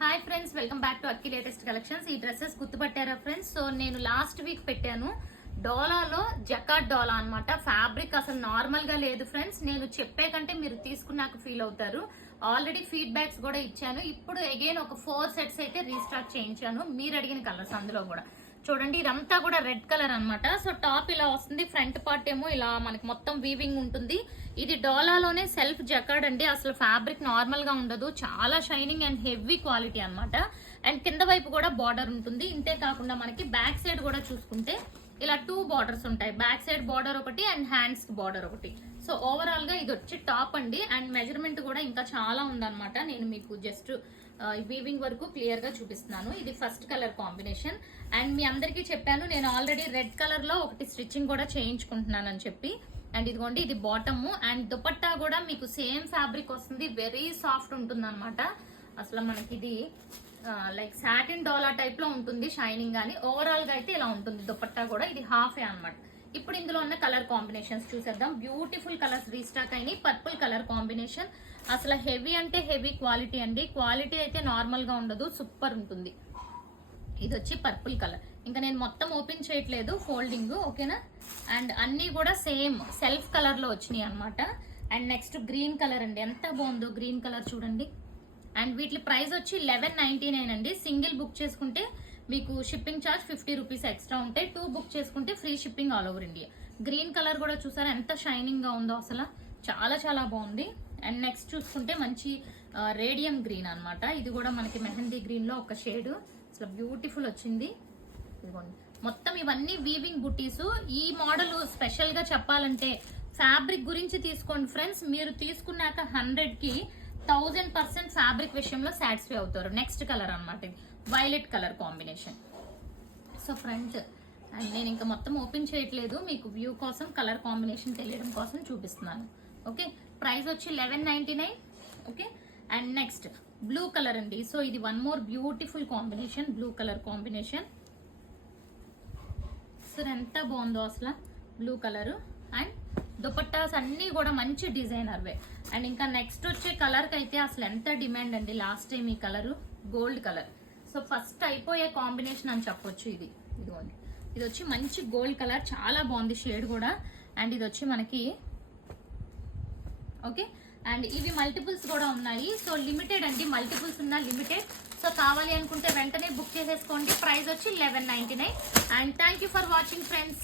Hi friends, welcome back to Akki latest collections. ఈ dresses గుర్తుపట్టారా friends? So నేను last week పెట్టాను డోలాలో జకాట్ డోలా అన్నమాట. Fabric అసలు నార్మల్ గా లేదు ఫ్రెండ్స్. నేను చెప్పే కంటే మీరు తీసుకున్నాక ఫీల్ అవుతారు. ఆల్రెడీ ఫీడ్బ్యాక్స్ కూడా ఇచ్చాను. ఇప్పుడు అగైన్ ఒక 4 సెట్స్ అయితే రీస్టాక్ చేయించాను. మీరు అడిగిన కలర్స్ అందులో కూడా చూడండి. ఇదంతా కూడా రెడ్ కలర్ అన్నమాట. సో టాప్ ఇలా వస్తుంది, ఫ్రంట్ పార్ట్ ఏమో ఇలా మనకి మొత్తం వీవింగ్ ఉంటుంది. ఇది డోలాలోనే సెల్ఫ్ జకార్డ్ అండి. అసలు ఫ్యాబ్రిక్ నార్మల్ గా ఉండదు, చాలా షైనింగ్ అండ్ హెవీ క్వాలిటీ అన్నమాట. అండ్ కింద వైపు కూడా బార్డర్ ఉంటుంది. ఇంతే కాకుండా మనకి బ్యాక్ సైడ్ కూడా చూసుకుంటే ఇలా 2 బార్డర్స్ ఉంటాయి. బ్యాక్ సైడ్ బార్డర్ ఒకటి అండ్ హ్యాండ్స్ కి బార్డర్ ఒకటి. సో ఓవరాల్ గా ఇది వచ్చి టాప్ అండి. అండ్ మెజర్మెంట్ కూడా ఇంకా చాలా ఉందన్నమాట. నేను మీకు జస్ట్ వీవింగ్ వరకు క్లియర్ గా చూపిస్తున్నాను. ఇది ఫస్ట్ కలర్ కాంబినేషన్. అండ్ మీ అందరికీ చెప్పాను నేను ఆల్రెడీ రెడ్ కలర్ లో ఒకటి స్టిచ్చింగ్ కూడా చేయించుకుంటున్నాను అని చెప్పి. అండ్ ఇదిగోండి, ఇది బాటమ్. అండ్ దుపట్టా కూడా మీకు సేమ్ ఫ్యాబ్రిక్ వస్తుంది, వెరీ సాఫ్ట్ ఉంటుంది అనమాట. అసలు మనకి ఇది లైక్ సాటిన్ డోలా టైప్ లో ఉంటుంది, షైనింగ్ గానీ. ఓవరాల్ గా అయితే ఇలా ఉంటుంది దుపట్టా కూడా. ఇది హాఫ్ అన్నమాట. ఇప్పుడు ఇందులో ఉన్న కలర్ కాంబినేషన్స్ చూసేద్దాం. బ్యూటిఫుల్ కలర్స్ రీస్టాక్ అయినాయి. పర్పుల్ కలర్ కాంబినేషన్ అసలు హెవీ అంటే హెవీ క్వాలిటీ అండి. క్వాలిటీ అయితే నార్మల్ గా ఉండదు, సూపర్ ఉంటుంది. ఇది వచ్చి పర్పుల్ కలర్. ఇంకా నేను మొత్తం ఓపెన్ చేయట్లేదు, ఫోల్డింగ్ ఓకేనా. అండ్ అన్ని కూడా సేమ్ సెల్ఫ్ కలర్ లో వచ్చినాయి అనమాట. అండ్ నెక్స్ట్ గ్రీన్ కలర్ అండి, ఎంత బాగుందో గ్రీన్ కలర్ చూడండి. అండ్ వీటి ప్రైస్ వచ్చి 1199 అండి. సింగిల్ బుక్ చేసుకుంటే మీకు షిప్పింగ్ ఛార్జ్ 50 రూపీస్ ఎక్స్ట్రా ఉంటాయి. 2 బుక్ చేసుకుంటే free shipping all over India. Green colour కూడా చూసారా ఎంత షైనింగ్ గా ఉందో, అసలు చాలా చాలా బాగుంది. అండ్ నెక్స్ట్ చూసుకుంటే మంచి రేడియం గ్రీన్ అన్నమాట. ఇది కూడా మనకి మెహందీ గ్రీన్ లో ఒక షేడ్, అసలు బ్యూటిఫుల్ వచ్చింది. ఇదిగోండి, మొత్తం ఇవన్నీ వీవింగ్ బుటీస్. ఈ మోడల్ స్పెషల్ గా చెప్పాలంటే ఫ్యాబ్రిక్ గురించి తీసుకోండి ఫ్రెండ్స్. మీరు తీసుకున్నాక 100కి 1000% ఫ్యాబ్రిక్ విషయంలో సాటిస్ఫై అవుతారు. నెక్స్ట్ కలర్ అన్నమాట, ఇది violet colour combination. So front and నేను ఇంకా మొత్తం ఓపెన్ చేయట్లేదు, మీకు వ్యూ కోసం కలర్ కాంబినేషన్ తెలియడం కోసం చూపిస్తున్నాను. ఓకే, ప్రైస్ వచ్చి 1199. Okay, and next blue colour అండి. సో ఇది one more beautiful combination, blue colour combination. So ఎంత బాగుందో అసలు బ్లూ కలర్. అండ్ దుపట్టాస్ అన్ని కూడా మంచి డిజైనర్ వే. అండ్ ఇంకా నెక్స్ట్ వచ్చే కలర్ కి అయితే అసలు ఎంత డిమాండ్ అండి. లాస్ట్ టైం ఈ colour gold colour. So first అయిపోయే కాంబినేషన్ అని చెప్పొచ్చు ఇది. ఇదిగోండి, ఇది వచ్చి మంచి గోల్డ్ కలర్, చాలా బాగుంది షేడ్ కూడా. అండ్ ఇది వచ్చి మనకి ఓకే. అండ్ ఇవి మల్టిపుల్స్ కూడా ఉన్నాయి. సో లిమిటెడ్ అండి, మల్టిపుల్స్ ఉన్న లిమిటెడ్. సో కావాలి అనుకుంటే వెంటనే బుక్ చేసేసుకోండి. ప్రైస్ వచ్చి 1199. And thank you for watching friends.